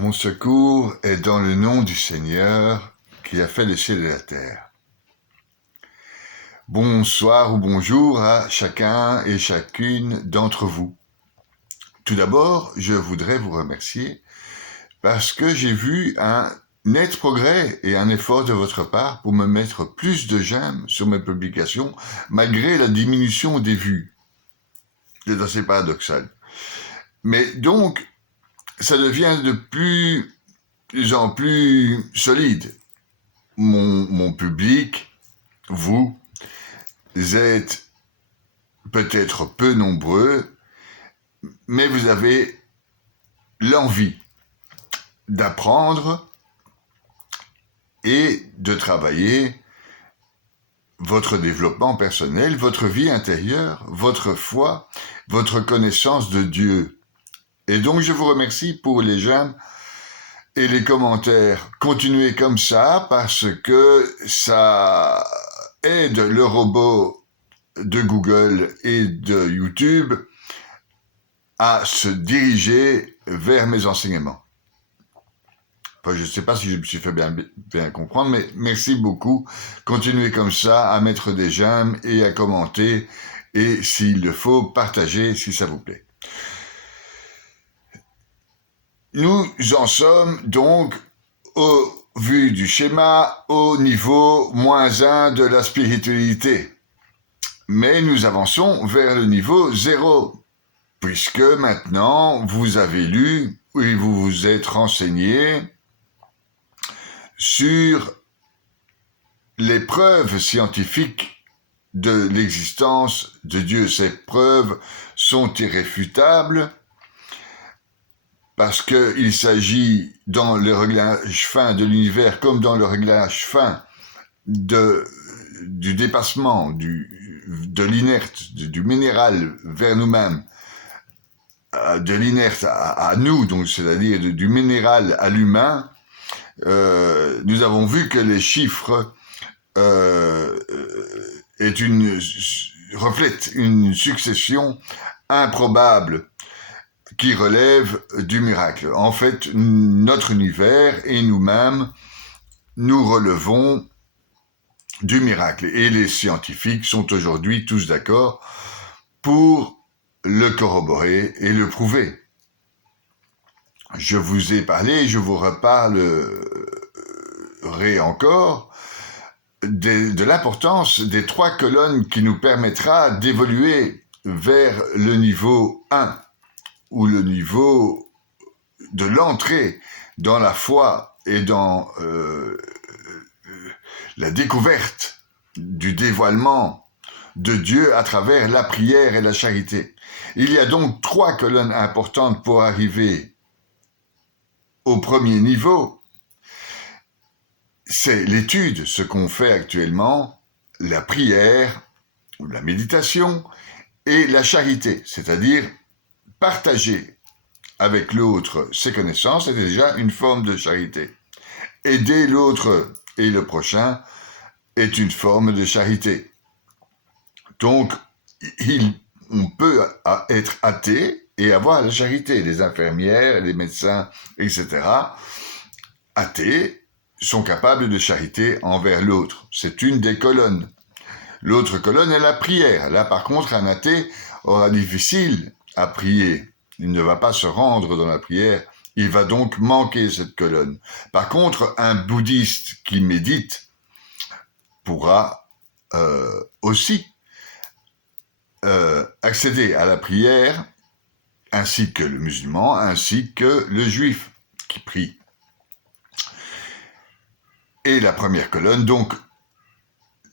Mon secours est dans le nom du Seigneur qui a fait les cieux et la terre. Bonsoir ou bonjour à chacun et chacune d'entre vous. Tout d'abord, je voudrais vous remercier parce que j'ai vu un net progrès et un effort de votre part pour me mettre plus de j'aime sur mes publications malgré la diminution des vues. C'est assez paradoxal. Mais donc, ça devient de plus en plus solide. Mon public, vous êtes peut-être peu nombreux, mais vous avez l'envie d'apprendre et de travailler votre développement personnel, votre vie intérieure, votre foi, votre connaissance de Dieu. Et donc je vous remercie pour les j'aime et les commentaires. Continuez comme ça parce que ça aide le robot de Google et de YouTube à se diriger vers mes enseignements. Enfin, je ne sais pas si je me suis fait bien comprendre, mais merci beaucoup. Continuez comme ça à mettre des j'aime et à commenter et s'il le faut, partager si ça vous plaît. Nous en sommes donc, au vu du schéma, au niveau -1 de la spiritualité. Mais nous avançons vers le niveau 0, puisque maintenant vous avez lu et vous vous êtes renseigné sur les preuves scientifiques de l'existence de Dieu. Ces preuves sont irréfutables parce qu'il s'agit dans le réglage fin de l'univers comme dans le réglage fin du dépassement de l'inerte, du minéral vers nous-mêmes, de l'inerte à nous, donc c'est-à-dire du minéral à l'humain. Nous avons vu que les chiffres reflètent une succession improbable qui relève du miracle. En fait, notre univers et nous-mêmes, nous relevons du miracle. Et les scientifiques sont aujourd'hui tous d'accord pour le corroborer et le prouver. Je vous ai parlé, je vous reparlerai encore de l'importance des 3 colonnes qui nous permettra d'évoluer vers le niveau 1, ou le niveau de l'entrée dans la foi et dans la découverte du dévoilement de Dieu à travers la prière et la charité. Il y a donc 3 colonnes importantes pour arriver au premier niveau. C'est l'étude, ce qu'on fait actuellement, la prière, ou la méditation, et la charité, c'est-à-dire partager avec l'autre ses connaissances, c'est déjà une forme de charité. Aider l'autre et le prochain est une forme de charité. Donc, on peut être athée et avoir la charité. Les infirmières, les médecins, etc., athées, sont capables de charité envers l'autre. C'est une des colonnes. L'autre colonne est la prière. Là, par contre, un athée aura difficile à prier. Il ne va pas se rendre dans la prière. Il va donc manquer cette colonne. Par contre, un bouddhiste qui médite pourra aussi accéder à la prière, ainsi que le musulman, ainsi que le juif qui prie. Et la première colonne, donc,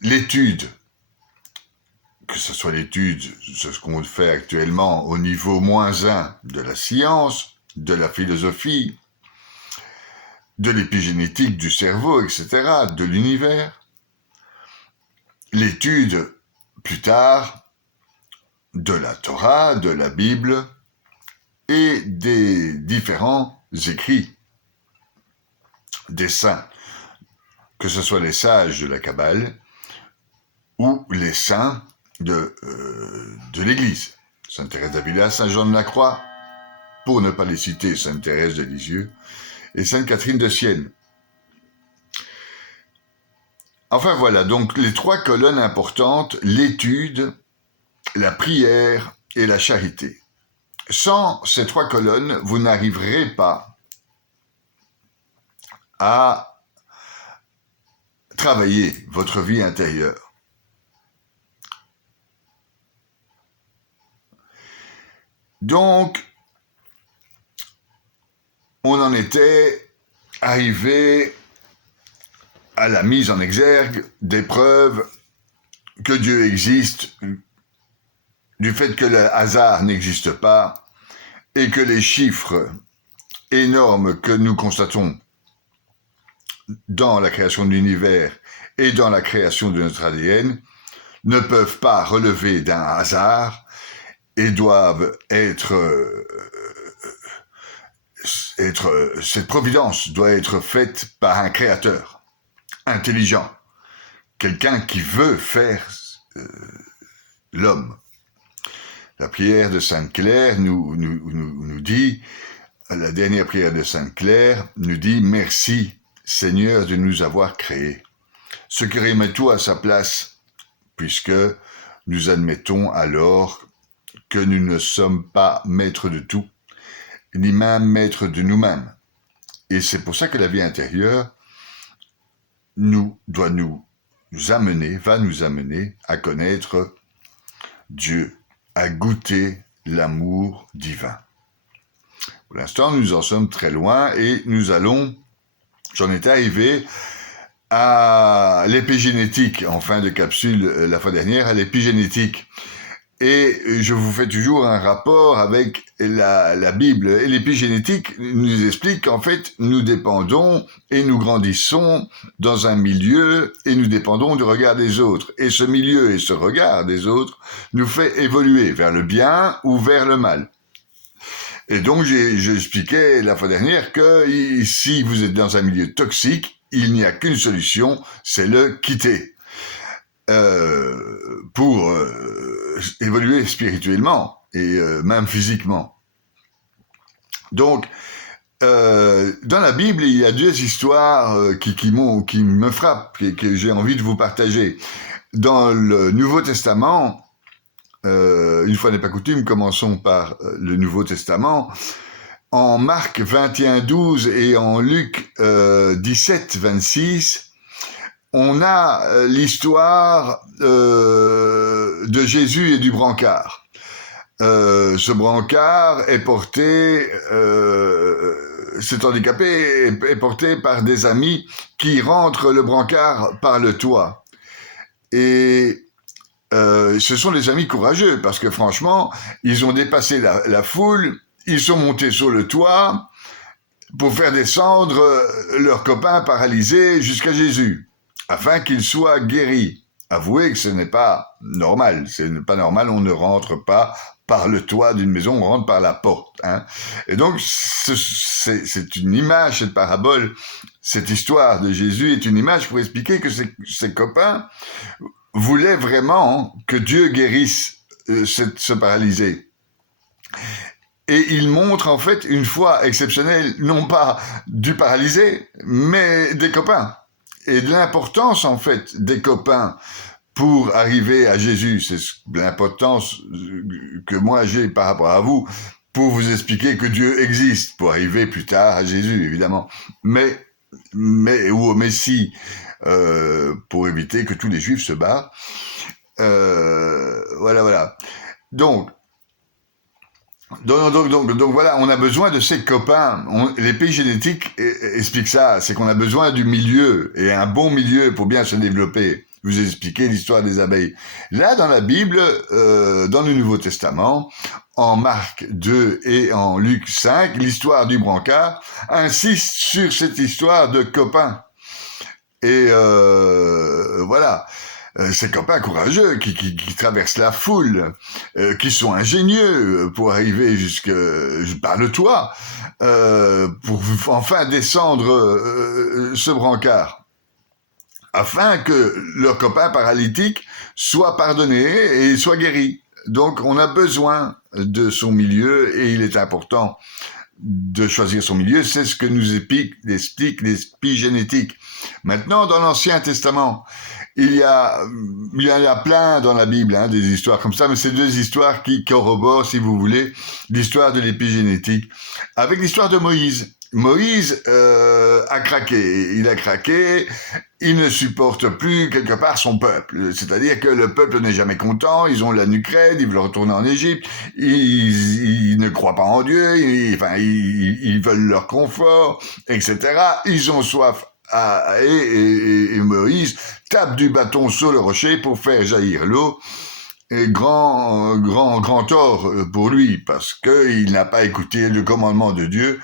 l'étude, que ce soit l'étude, ce qu'on fait actuellement au niveau -1 de la science, de la philosophie, de l'épigénétique du cerveau, etc., de l'univers. L'étude, plus tard, de la Torah, de la Bible et des différents écrits des saints, que ce soit les sages de la Kabbale ou les saints de l'Église. Sainte Thérèse d'Avila, Saint Jean de la Croix, pour ne pas les citer, Sainte Thérèse de Lisieux, et Sainte Catherine de Sienne. Enfin voilà, donc les 3 colonnes importantes, l'étude, la prière et la charité. Sans ces 3 colonnes, vous n'arriverez pas à travailler votre vie intérieure. Donc, on en était arrivé à la mise en exergue des preuves que Dieu existe, du fait que le hasard n'existe pas et que les chiffres énormes que nous constatons dans la création de l'univers et dans la création de notre ADN ne peuvent pas relever d'un hasard et doivent cette providence doit être faite par un créateur intelligent, quelqu'un qui veut faire l'homme. La prière de Sainte Claire nous dit, la dernière prière de Sainte Claire nous dit « Merci Seigneur de nous avoir créés ». Ce qui remet tout à sa place, puisque nous admettons alors que nous ne sommes pas maîtres de tout, ni même maîtres de nous-mêmes. Et c'est pour ça que la vie intérieure va nous amener à connaître Dieu, à goûter l'amour divin. Pour l'instant, nous en sommes très loin et j'en étais arrivé à l'épigénétique, en fin de capsule la fois dernière, à l'épigénétique. Et je vous fais toujours un rapport avec la Bible. Et l'épigénétique nous explique qu'en fait, nous dépendons et nous grandissons dans un milieu et nous dépendons du regard des autres. Et ce milieu et ce regard des autres nous fait évoluer vers le bien ou vers le mal. Et donc, j'expliquais la fois dernière que si vous êtes dans un milieu toxique, il n'y a qu'une solution, c'est le quitter. Pour évoluer spirituellement et même physiquement. Donc, dans la Bible, il y a 2 histoires qui me frappent et que j'ai envie de vous partager. Dans le Nouveau Testament, une fois n'est pas coutume, commençons par le Nouveau Testament. En Marc 21:12 et en Luc 17:26, on a l'histoire de Jésus et du brancard. Ce brancard est porté, cet handicapé est porté par des amis qui rentrent le brancard par le toit. Et ce sont des amis courageux parce que franchement, ils ont dépassé la foule, ils sont montés sur le toit pour faire descendre leurs copains paralysés jusqu'à Jésus, afin qu'il soit guéri. Avouez que ce n'est pas normal. Ce n'est pas normal, on ne rentre pas par le toit d'une maison, on rentre par la porte. Hein. Et donc, c'est une image, cette parabole, cette histoire de Jésus est une image pour expliquer que ses copains voulaient vraiment que Dieu guérisse ce paralysé. Et il montre en fait une foi exceptionnelle, non pas du paralysé, mais des copains. Et de l'importance, en fait, des copains pour arriver à Jésus. C'est l'importance que moi j'ai par rapport à vous pour vous expliquer que Dieu existe, pour arriver plus tard à Jésus, évidemment. Mais ou au Messie, pour éviter que tous les Juifs se barrent. Voilà. Donc voilà, on a besoin de ces copains. L'épigénétique explique ça, c'est qu'on a besoin du milieu, et un bon milieu pour bien se développer. Je vous ai expliqué l'histoire des abeilles. Là, dans la Bible, dans le Nouveau Testament, en Marc 2 et en Luc 5, l'histoire du brancard insiste sur cette histoire de copains. Et voilà. Ces copains courageux qui traversent la foule, qui sont ingénieux pour arriver par le toit, pour enfin descendre ce brancard, afin que leurs copains paralytiques soient pardonnés et soient guéris. Donc on a besoin de son milieu et il est important de choisir son milieu, c'est ce que nous explique l'épigénétique. Maintenant, dans l'Ancien Testament, il y en a plein dans la Bible, hein, des histoires comme ça, mais c'est deux histoires qui corroborent, si vous voulez, l'histoire de l'épigénétique, avec l'histoire de Moïse. Moïse a craqué, il ne supporte plus quelque part son peuple, c'est-à-dire que le peuple n'est jamais content, ils ont la nuque raide, ils veulent retourner en Égypte, ils ne croient pas en Dieu, ils veulent leur confort, etc. Ils ont soif. Et Moïse tape du bâton sur le rocher pour faire jaillir l'eau. Et grand tort pour lui, parce que il n'a pas écouté le commandement de Dieu,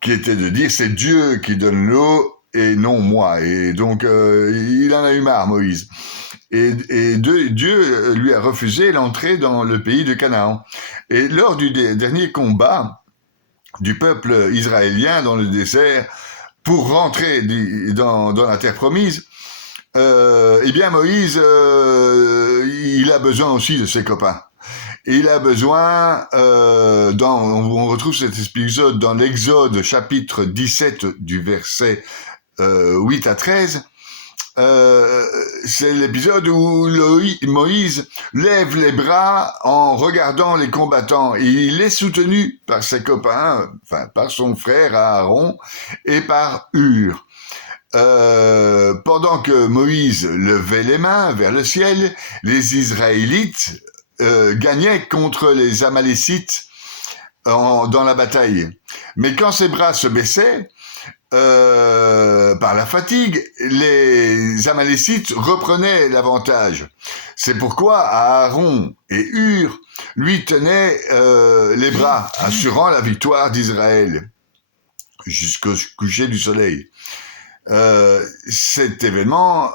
qui était de dire c'est Dieu qui donne l'eau et non moi. Et donc il en a eu marre, Moïse. Et Dieu lui a refusé l'entrée dans le pays de Canaan. Et lors du dernier combat du peuple israélien dans le désert, pour rentrer dans la terre promise, eh bien Moïse, il a besoin aussi de ses copains. Et il a besoin, on retrouve cet épisode dans l'Exode chapitre 17 du verset 8 à 13, c'est l'épisode où Moïse lève les bras en regardant les combattants et il est soutenu par ses copains, enfin par son frère Aaron et par Hur. Pendant que Moïse levait les mains vers le ciel, les Israélites gagnaient contre les Amalécites dans la bataille. Mais quand ses bras se baissaient, par la fatigue, les Amalécites reprenaient l'avantage. C'est pourquoi Aaron et Hur lui tenaient les bras, assurant la victoire d'Israël jusqu'au coucher du soleil. Cet événement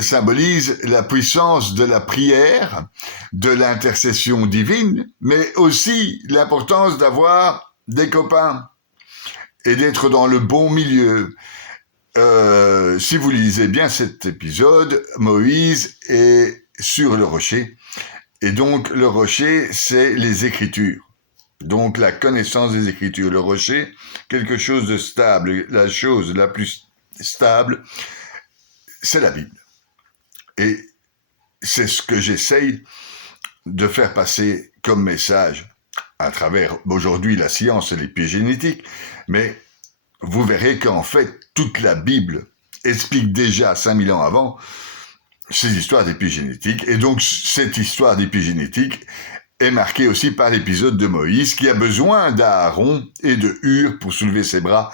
symbolise la puissance de la prière, de l'intercession divine, mais aussi l'importance d'avoir des copains et d'être dans le bon milieu. Si vous lisez bien cet épisode, Moïse est sur le rocher, et donc le rocher, c'est les Écritures. Donc la connaissance des Écritures. Le rocher, quelque chose de stable. La chose la plus stable, c'est la Bible. Et c'est ce que j'essaye de faire passer comme message à travers aujourd'hui la science et l'épigénétique, mais vous verrez qu'en fait, toute la Bible explique déjà 5000 ans avant ces histoires d'épigénétique, et donc cette histoire d'épigénétique est marquée aussi par l'épisode de Moïse qui a besoin d'Aaron et de Hur pour soulever ses bras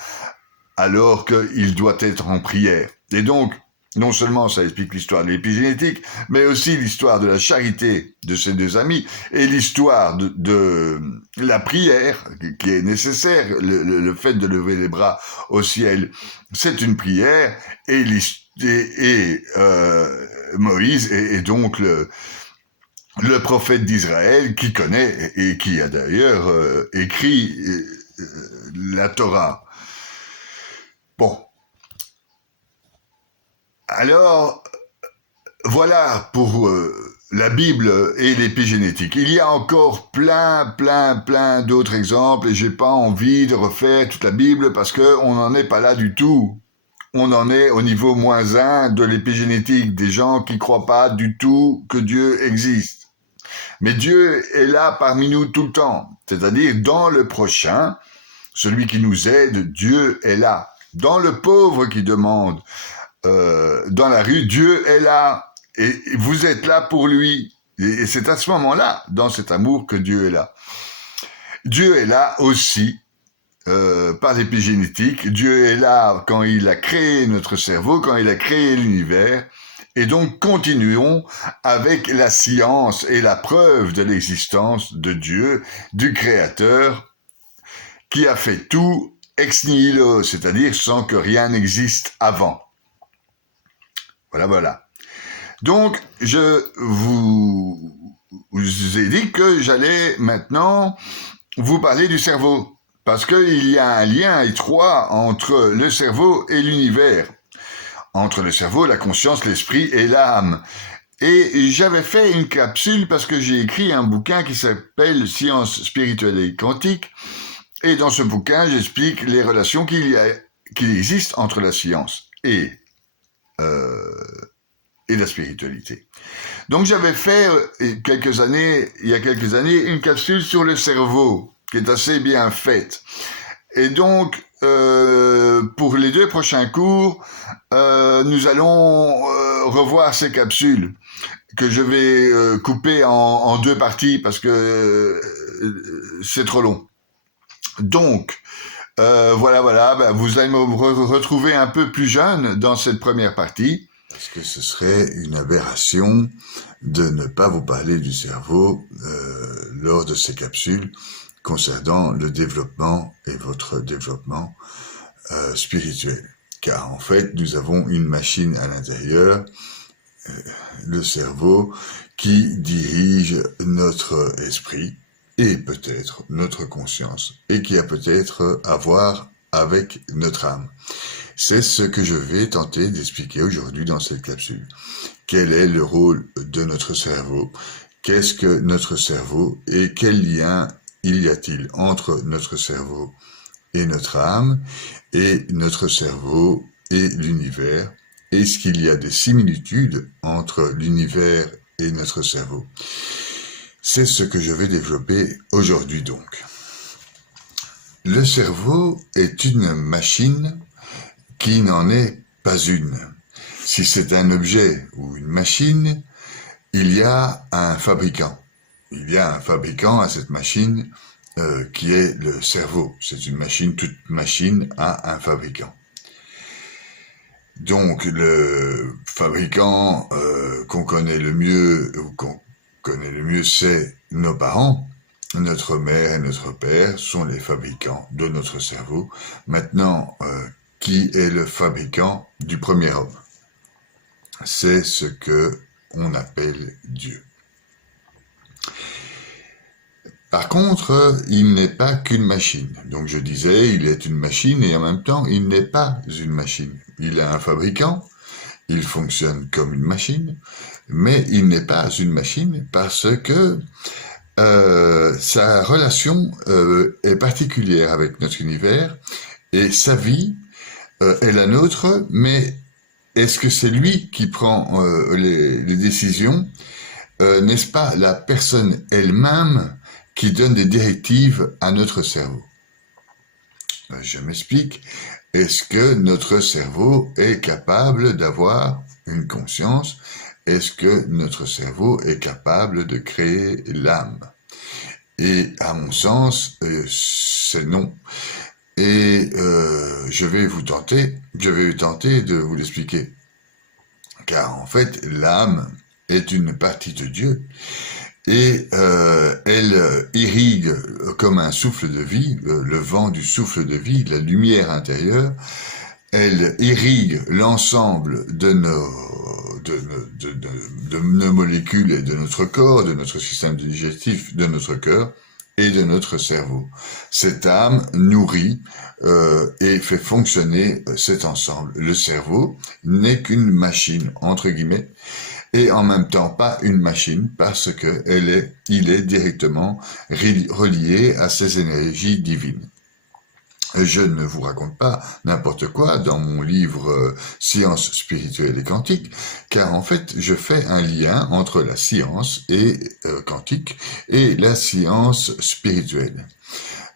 alors qu'il doit être en prière. Et donc, non seulement ça explique l'histoire de l'épigénétique, mais aussi l'histoire de la charité de ces deux amis et l'histoire de la prière qui est nécessaire, le fait de lever les bras au ciel, c'est une prière et Moïse est donc le prophète d'Israël qui connaît et qui a d'ailleurs écrit la Torah. Bon. Alors, voilà pour la Bible et l'épigénétique. Il y a encore plein d'autres exemples et j'ai pas envie de refaire toute la Bible parce que on n'en est pas là du tout. On en est au niveau -1 de l'épigénétique, des gens qui croient pas du tout que Dieu existe. Mais Dieu est là parmi nous tout le temps. C'est-à-dire, dans le prochain, celui qui nous aide, Dieu est là. Dans le pauvre qui demande, dans la rue, Dieu est là. Et vous êtes là pour lui. Et c'est à ce moment-là, dans cet amour, que Dieu est là. Dieu est là aussi, par l'épigénétique. Dieu est là quand il a créé notre cerveau, quand il a créé l'univers. Et donc, continuons avec la science et la preuve de l'existence de Dieu, du Créateur, qui a fait tout ex nihilo, c'est-à-dire sans que rien n'existe avant. Voilà. Donc, je vous ai dit que j'allais maintenant vous parler du cerveau, parce qu'il y a un lien étroit entre le cerveau et l'univers, entre le cerveau, la conscience, l'esprit et l'âme. Et j'avais fait une capsule parce que j'ai écrit un bouquin qui s'appelle « Sciences spirituelles et quantiques », Et dans ce bouquin, j'explique les relations qu'il existe entre la science et la spiritualité. Donc j'avais fait il y a quelques années, une capsule sur le cerveau, qui est assez bien faite. Et donc, pour les 2 prochains cours, nous allons revoir ces capsules que je vais couper en 2 parties parce que c'est trop long. Donc, voilà, ben, vous allez me retrouver un peu plus jeune dans cette première partie. Parce que ce serait une aberration de ne pas vous parler du cerveau lors de ces capsules concernant le développement et votre développement spirituel. Car en fait, nous avons une machine à l'intérieur, le cerveau, qui dirige notre esprit et peut-être notre conscience, et qui a peut-être à voir avec notre âme. C'est ce que je vais tenter d'expliquer aujourd'hui dans cette capsule. Quel est le rôle de notre cerveau? Qu'est-ce que notre cerveau et quel lien y a-t-il entre notre cerveau et notre âme et notre cerveau et l'univers? Est-ce qu'il y a des similitudes entre l'univers et notre cerveau? C'est ce que je vais développer aujourd'hui donc. Le cerveau est une machine qui n'en est pas une. Si c'est un objet ou une machine, il y a un fabricant. Il y a un fabricant à cette machine qui est le cerveau. C'est une machine, toute machine a un fabricant. Donc le fabricant qu'on connaît le mieux, c'est nos parents. Notre mère et notre père sont les fabricants de notre cerveau. Maintenant, qui est le fabricant du premier homme? C'est ce que on appelle Dieu. Par contre, il n'est pas qu'une machine. Donc je disais, il est une machine et en même temps, il n'est pas une machine. Il a un fabricant, il fonctionne comme une machine, mais il n'est pas une machine parce que sa relation est particulière avec notre univers et sa vie est la nôtre, mais est-ce que c'est lui qui prend les décisions? N'est-ce pas la personne elle-même qui donne des directives à notre cerveau? Je m'explique. Est-ce que notre cerveau est capable d'avoir une conscience? Est-ce que notre cerveau est capable de créer l'âme? Et à mon sens, c'est non. Et je vais tenter de vous l'expliquer. Car en fait, l'âme est une partie de Dieu et elle irrigue comme un souffle de vie, le vent du souffle de vie, la lumière intérieure, elle irrigue l'ensemble de nos molécules et de notre corps, de notre système digestif, de notre cœur et de notre cerveau. Cette âme nourrit et fait fonctionner cet ensemble. Le cerveau n'est qu'une machine, entre guillemets, et en même temps pas une machine parce que il est directement relié à ces énergies divines. Je ne vous raconte pas n'importe quoi dans mon livre Sciences spirituelles et quantiques, car en fait je fais un lien entre la science et quantique et la science spirituelle.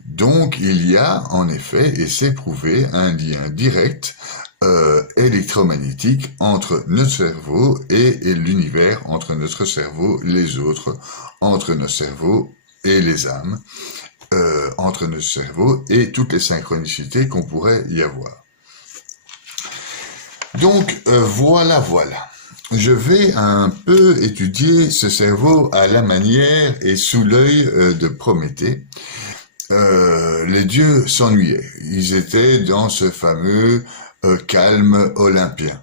Donc il y a en effet, et c'est prouvé, un lien direct électromagnétique entre notre cerveau et l'univers, entre notre cerveau, les autres, entre nos cerveaux et les âmes, entre nos cerveaux et toutes les synchronicités qu'on pourrait y avoir. Donc voilà. Je vais un peu étudier ce cerveau à la manière et sous l'œil de Prométhée. Les dieux s'ennuyaient. Ils étaient dans ce fameux calme olympien.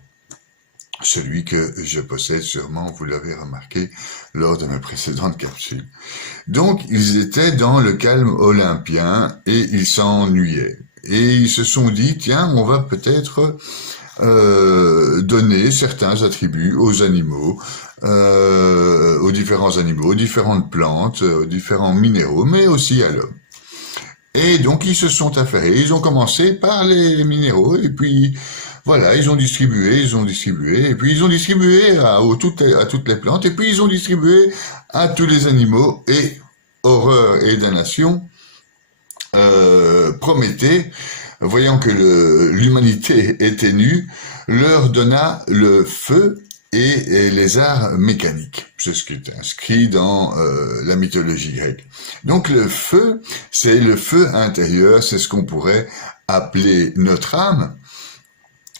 Celui que je possède sûrement, vous l'avez remarqué lors de mes précédentes capsules. Donc, ils étaient dans le calme olympien et ils s'ennuyaient. Et ils se sont dit, tiens, on va peut-être donner certains attributs aux animaux, aux différents animaux, aux différentes plantes, aux différents minéraux, mais aussi à l'homme. Et donc ils se sont affairés, ils ont commencé par les minéraux, et puis voilà, ils ont distribué, et puis ils ont distribué à toutes les plantes, et puis ils ont distribué à tous les animaux, et horreur et damnation, Prométhée, voyant que l'humanité était nue, leur donna le feu et les arts mécaniques. C'est ce qui est inscrit dans la mythologie grecque. Donc le feu, c'est le feu intérieur, c'est ce qu'on pourrait appeler notre âme.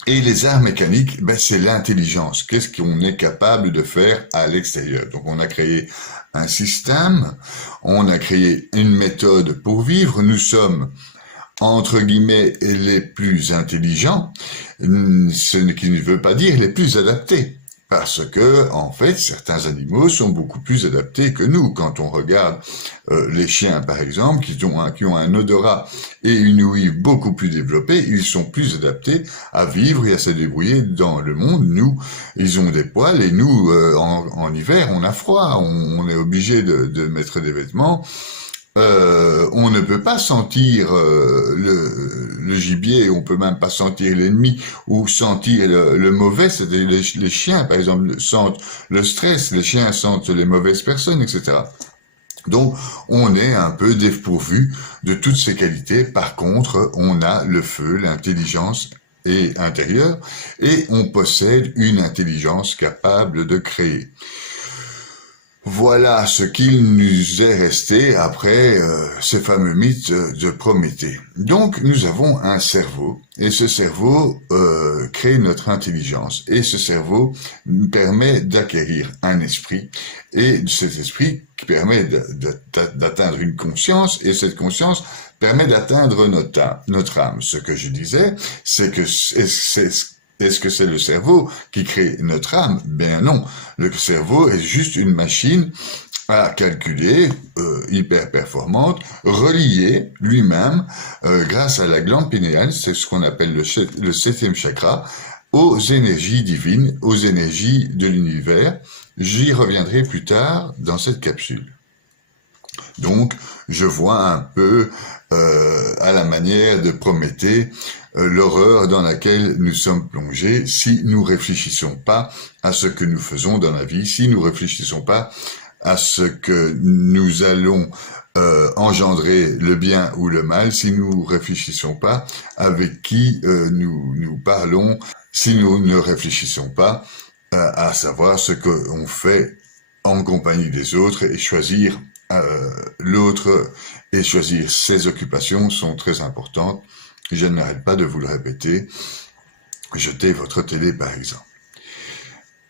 Et les arts mécaniques, ben, c'est l'intelligence. Qu'est-ce qu'on est capable de faire à l'extérieur? Donc on a créé un système, on a créé une méthode pour vivre. Nous sommes entre guillemets les plus intelligents, ce qui ne veut pas dire les plus adaptés. Parce que, en fait, certains animaux sont beaucoup plus adaptés que nous. Quand on regarde les chiens, par exemple, qui ont un odorat et une ouïe beaucoup plus développée, ils sont plus adaptés à vivre et à se débrouiller dans le monde. Nous, ils ont des poils et nous, en hiver, on a froid. On est obligé de mettre des vêtements. On ne peut pas sentir le gibier, on peut même pas sentir l'ennemi ou sentir le mauvais. C'est-à-dire les chiens, par exemple, sentent le stress, les chiens sentent les mauvaises personnes, etc. Donc, on est un peu dépourvu de toutes ces qualités. Par contre, on a le feu, l'intelligence et intérieure, et on possède une intelligence capable de créer. Voilà ce qu'il nous est resté après ces fameux mythes de Prométhée. Donc nous avons un cerveau, et ce cerveau crée notre intelligence, et ce cerveau nous permet d'acquérir un esprit, et cet esprit qui permet d'atteindre une conscience, et cette conscience permet d'atteindre notre âme. Ce que je disais, c'est que est-ce que c'est le cerveau qui crée notre âme? Ben non, le cerveau est juste une machine à calculer, hyper performante, reliée lui-même grâce à la glande pinéale, c'est ce qu'on appelle le 7e chakra, aux énergies divines, aux énergies de l'univers. J'y reviendrai plus tard dans cette capsule. Donc, je vois un peu à la manière de Prométhée l'horreur dans laquelle nous sommes plongés si nous réfléchissons pas à ce que nous faisons dans la vie, si nous réfléchissons pas à ce que nous allons engendrer le bien ou le mal, si nous réfléchissons pas avec qui nous parlons, si nous ne réfléchissons pas à savoir ce qu'on fait en compagnie des autres et choisir l'autre et choisir ses occupations sont très importantes. Je n'arrête pas de vous le répéter. Jetez votre télé, par exemple.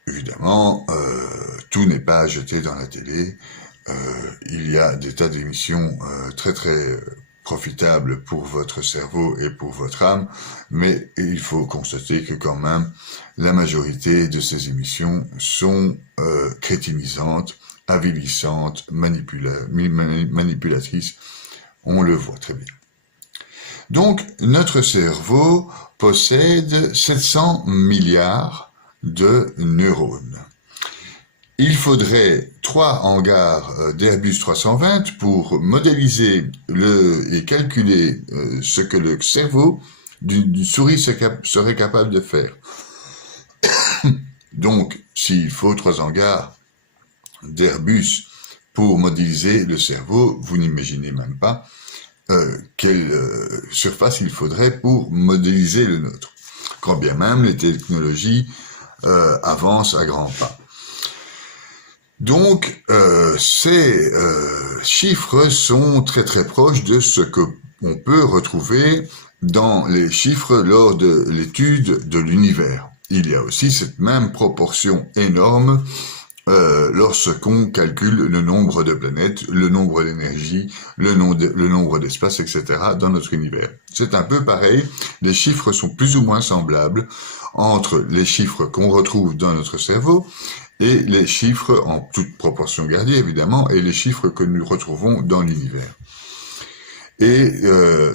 Évidemment, tout n'est pas jeté dans la télé. Il y a des tas d'émissions très très profitables pour votre cerveau et pour votre âme, mais il faut constater que quand même, la majorité de ces émissions sont crétinisantes, avilissantes, manipulatrices. On le voit très bien. Donc, notre cerveau possède 700 milliards de neurones. Il faudrait 3 hangars d'Airbus 320 pour modéliser et calculer ce que le cerveau d'une souris serait capable de faire. Donc, s'il faut 3 hangars d'Airbus pour modéliser le cerveau, vous n'imaginez même pas quelle surface il faudrait pour modéliser le nôtre. Quand bien même les technologies avancent à grands pas. Donc, ces chiffres sont très très proches de ce que on peut retrouver dans les chiffres lors de l'étude de l'univers. Il y a aussi cette même proportion énorme lorsqu'on calcule le nombre de planètes, le nombre d'énergie, le nombre d'espaces, etc. dans notre univers. C'est un peu pareil, les chiffres sont plus ou moins semblables entre les chiffres qu'on retrouve dans notre cerveau et les chiffres, en toute proportion gardée évidemment, et les chiffres que nous retrouvons dans l'univers. Et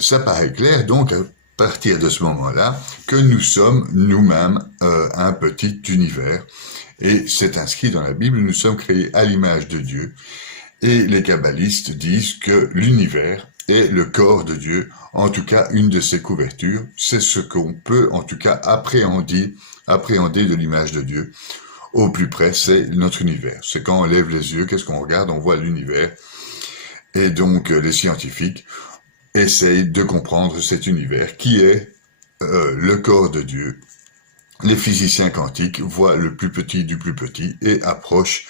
ça paraît clair donc à partir de ce moment-là que nous sommes nous-mêmes un petit univers. Et c'est inscrit dans la Bible, nous sommes créés à l'image de Dieu. Et les kabbalistes disent que l'univers est le corps de Dieu, en tout cas une de ses couvertures. C'est ce qu'on peut en tout cas appréhender de l'image de Dieu. Au plus près, c'est notre univers. C'est quand on lève les yeux, qu'est-ce qu'on regarde? On voit l'univers. Et donc les scientifiques essayent de comprendre cet univers qui est le corps de Dieu. Les physiciens quantiques voient le plus petit du plus petit et approchent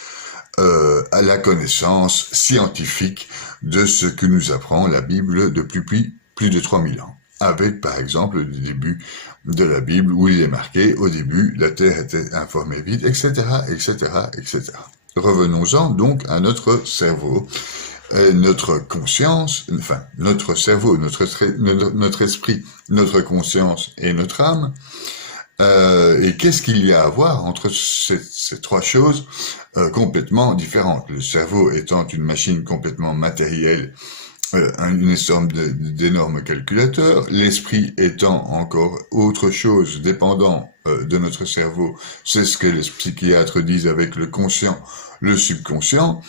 à la connaissance scientifique de ce que nous apprend la Bible depuis plus de 3000 ans. Avec, par exemple, le début de la Bible où il est marqué, au début, la terre était informée vide, etc., etc., etc. Revenons-en donc à notre cerveau, notre conscience, enfin, notre cerveau, notre esprit, notre conscience et notre âme. Et qu'est-ce qu'il y a à voir entre ces trois choses complètement différentes? Le cerveau étant une machine complètement matérielle, une sorte d'énorme calculateur, l'esprit étant encore autre chose dépendant de notre cerveau, c'est ce que les psychiatres disent avec le conscient, le subconscient,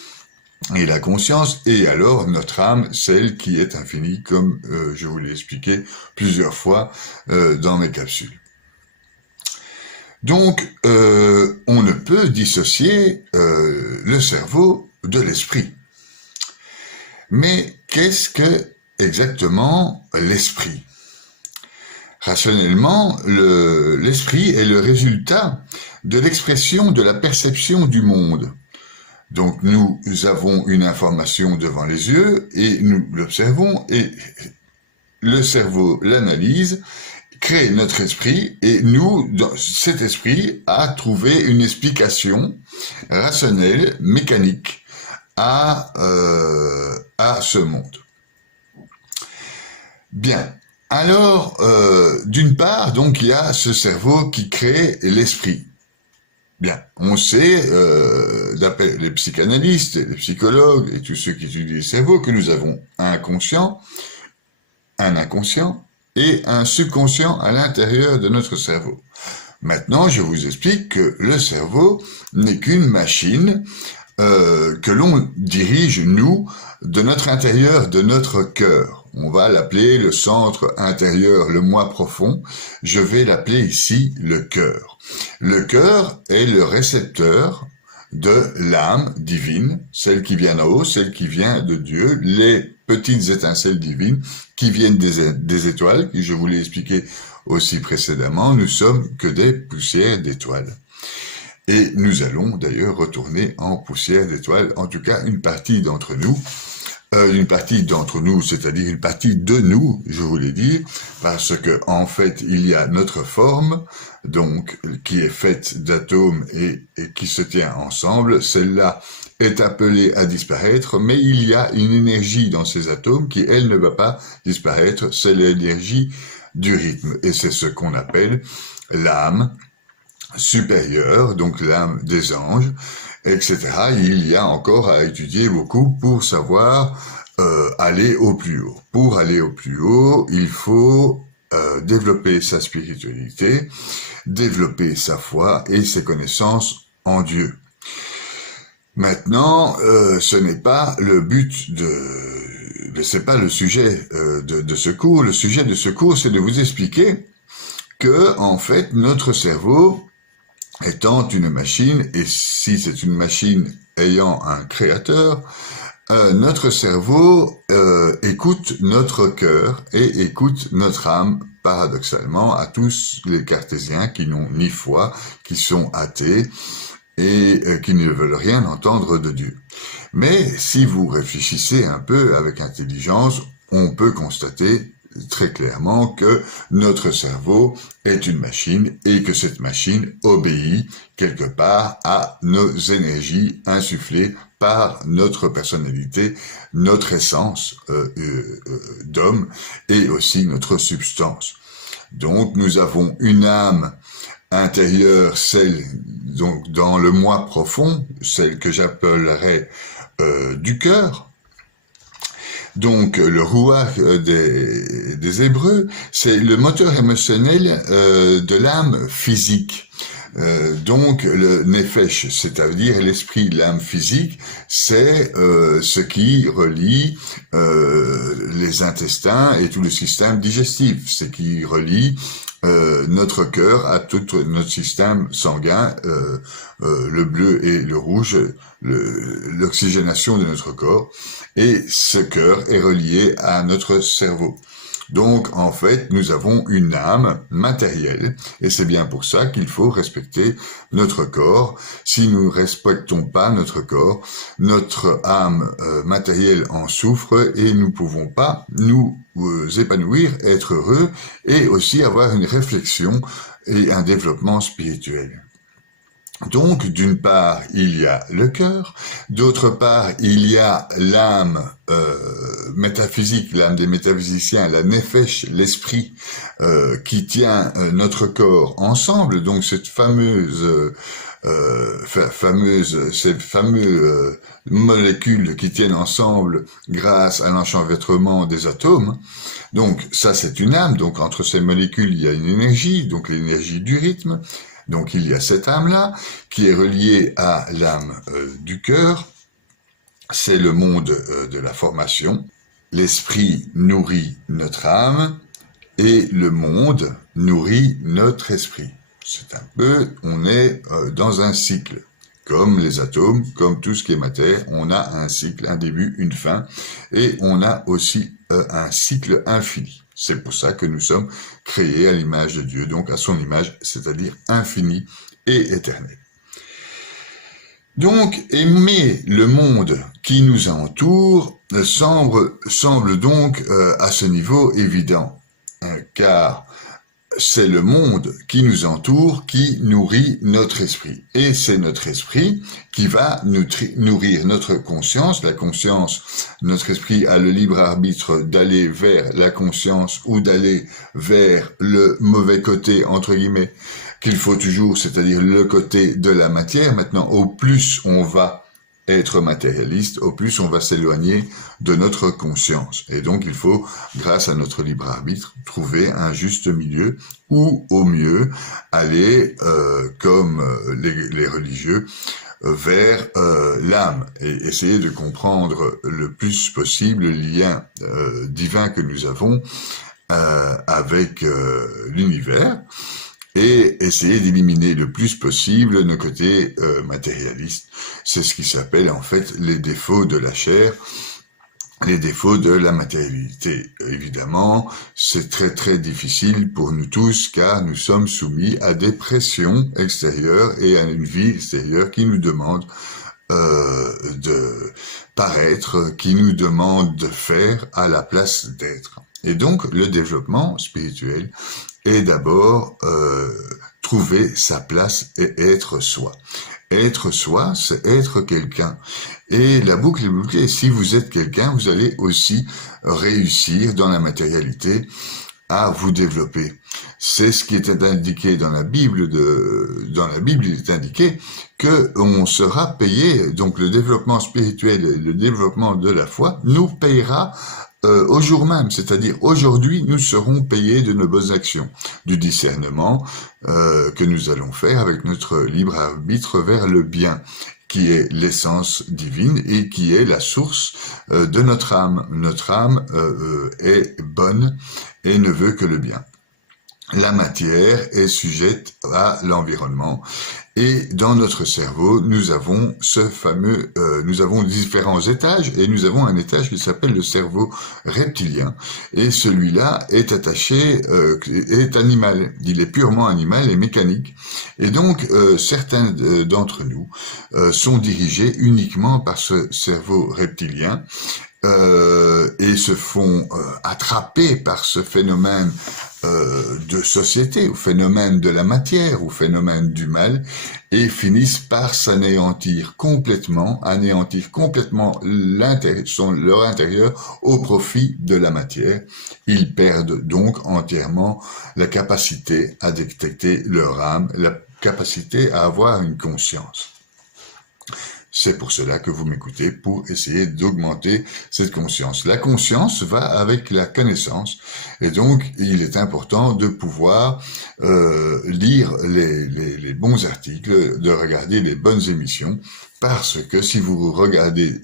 et la conscience, et alors notre âme, celle qui est infinie, comme je vous l'ai expliqué plusieurs fois dans mes capsules. Donc, on ne peut dissocier le cerveau de l'esprit. Mais qu'est-ce que exactement l'esprit? Rationnellement, l'esprit est le résultat de l'expression de la perception du monde. Donc nous avons une information devant les yeux et nous l'observons et le cerveau l'analyse, crée notre esprit et nous, cet esprit a trouvé une explication rationnelle, mécanique à ce monde. Bien. Alors, d'une part, donc, il y a ce cerveau qui crée l'esprit. Bien, on sait, d'après les psychanalystes, les psychologues et tous ceux qui étudient le cerveau, que nous avons un inconscient et un subconscient à l'intérieur de notre cerveau. Maintenant, je vous explique que le cerveau n'est qu'une machine que l'on dirige, nous, de notre intérieur, de notre cœur. On va l'appeler le centre intérieur, le moi profond. Je vais l'appeler ici le cœur. Le cœur est le récepteur de l'âme divine, celle qui vient d'en haut, celle qui vient de Dieu, les petites étincelles divines qui viennent des étoiles, que je vous l'ai expliqué aussi précédemment, nous sommes que des poussières d'étoiles. Et nous allons d'ailleurs retourner en poussière d'étoiles, en tout cas une partie d'entre nous, c'est-à-dire une partie de nous, je voulais dire, parce que en fait il y a notre forme, donc qui est faite d'atomes et qui se tient ensemble. Celle-là est appelée à disparaître, mais il y a une énergie dans ces atomes qui, elle, ne va pas disparaître. C'est l'énergie du rythme, et c'est ce qu'on appelle l'âme supérieure, donc l'âme des anges, etc. Il y a encore à étudier beaucoup pour savoir aller au plus haut. Pour aller au plus haut, il faut développer sa spiritualité, développer sa foi et ses connaissances en Dieu. Maintenant, ce n'est pas le but c'est pas le sujet de ce cours. Le sujet de ce cours, c'est de vous expliquer que, en fait, notre cerveau étant une machine, et si c'est une machine ayant un créateur, notre cerveau écoute notre cœur et écoute notre âme, paradoxalement, à tous les cartésiens qui n'ont ni foi, qui sont athées et qui ne veulent rien entendre de Dieu. Mais si vous réfléchissez un peu avec intelligence, on peut constater très clairement que notre cerveau est une machine et que cette machine obéit quelque part à nos énergies insufflées par notre personnalité, notre essence d'homme et aussi notre substance. Donc nous avons une âme intérieure, celle donc dans le moi profond, celle que j'appellerais du cœur. Donc, le ruach des Hébreux, c'est le moteur émotionnel de l'âme physique. Donc le nefesh, c'est-à-dire l'esprit, l'âme physique, c'est ce qui relie les intestins et tout le système digestif, ce qui relie notre cœur à tout notre système sanguin, le bleu et le rouge, l'oxygénation de notre corps, et ce cœur est relié à notre cerveau. Donc, en fait, nous avons une âme matérielle, et c'est bien pour ça qu'il faut respecter notre corps. Si nous ne respectons pas notre corps, notre âme matérielle en souffre, et nous ne pouvons pas nous épanouir, être heureux, et aussi avoir une réflexion et un développement spirituel. Donc, d'une part, il y a le cœur, d'autre part, il y a l'âme métaphysique, l'âme des métaphysiciens, la nefesh, l'esprit, qui tient notre corps ensemble. Donc, cette ces fameux molécules qui tiennent ensemble grâce à l'enchevêtrement des atomes. Donc, ça, c'est une âme. Donc, entre ces molécules, il y a une énergie, donc l'énergie du rythme. Donc il y a cette âme-là qui est reliée à l'âme du cœur, c'est le monde de la formation. L'esprit nourrit notre âme et le monde nourrit notre esprit. C'est un peu, on est dans un cycle. Comme les atomes, comme tout ce qui est matière, on a un cycle, un début, une fin, et on a aussi un cycle infini. C'est pour ça que nous sommes créés à l'image de Dieu, donc à son image, c'est-à-dire infini et éternel. Donc, aimer le monde qui nous entoure semble donc à ce niveau évident, car c'est le monde qui nous entoure qui nourrit notre esprit. Et c'est notre esprit qui va nourrir notre conscience. La conscience, notre esprit a le libre arbitre d'aller vers la conscience ou d'aller vers le mauvais côté, entre guillemets, qu'il faut toujours, c'est-à-dire le côté de la matière. Maintenant, au plus on va être matérialiste, au plus on va s'éloigner de notre conscience. Et donc il faut, grâce à notre libre arbitre, trouver un juste milieu ou au mieux aller, comme les religieux, vers l'âme et essayer de comprendre le plus possible le lien divin que nous avons avec l'univers, et essayer d'éliminer le plus possible nos côtés matérialistes. C'est ce qui s'appelle en fait les défauts de la chair, les défauts de la matérialité. Évidemment, c'est très très difficile pour nous tous car nous sommes soumis à des pressions extérieures et à une vie extérieure qui nous demande de paraître, qui nous demande de faire à la place d'être. Et donc, le développement spirituel est d'abord trouver sa place et être soi. Être soi, c'est être quelqu'un. Et la boucle est bouclée. Si vous êtes quelqu'un, vous allez aussi réussir dans la matérialité à vous développer. C'est ce qui était indiqué dans la Bible. Dans la Bible, il est indiqué que on sera payé. Donc le développement spirituel et le développement de la foi nous payera au jour même, c'est-à-dire aujourd'hui, nous serons payés de nos bonnes actions, du discernement que nous allons faire avec notre libre arbitre vers le bien, qui est l'essence divine et qui est la source de notre âme. Notre âme est bonne et ne veut que le bien. La matière est sujette à l'environnement et dans notre cerveau, nous avons nous avons différents étages et nous avons un étage qui s'appelle le cerveau reptilien et celui-là est attaché, est animal, il est purement animal et mécanique et donc certains d'entre nous sont dirigés uniquement par ce cerveau reptilien et se font attraper par ce phénomène de société, au phénomène de la matière, au phénomène du mal, et finissent par s'anéantir complètement, leur intérieur au profit de la matière. Ils perdent donc entièrement la capacité à détecter leur âme, la capacité à avoir une conscience. C'est pour cela que vous m'écoutez, pour essayer d'augmenter cette conscience. La conscience va avec la connaissance, et donc il est important de pouvoir lire les bons articles, de regarder les bonnes émissions, parce que si vous regardez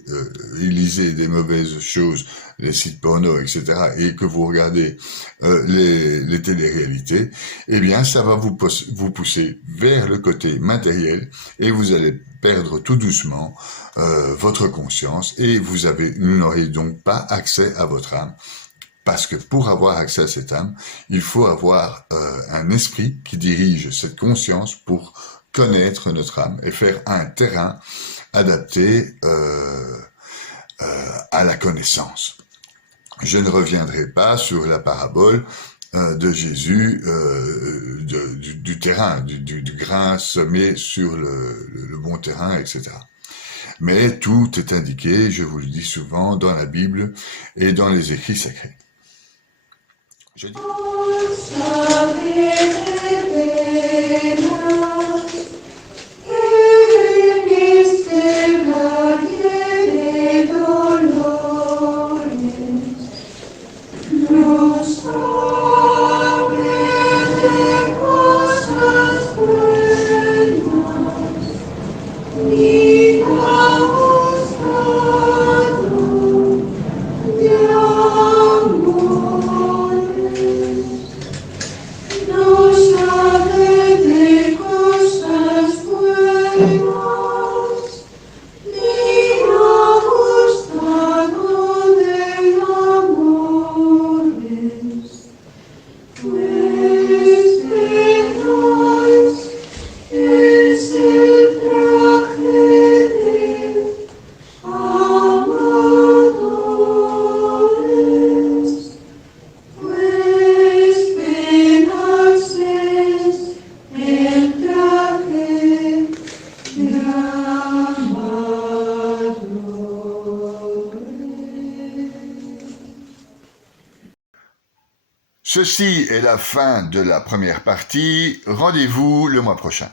et lisez des mauvaises choses, les sites porno, etc., et que vous regardez les téléréalités, eh bien ça va vous pousser vers le côté matériel, et vous allez perdre tout doucement votre conscience, et vous n'aurez donc pas accès à votre âme. Parce que pour avoir accès à cette âme, il faut avoir un esprit qui dirige cette conscience pour connaître notre âme et faire un terrain adapté à la connaissance. Je ne reviendrai pas sur la parabole de Jésus du terrain, du grain semé sur le bon terrain, etc. Mais tout est indiqué, je vous le dis souvent, dans la Bible et dans les écrits sacrés. Je dis... Ceci est la fin de la première partie. Rendez-vous le mois prochain.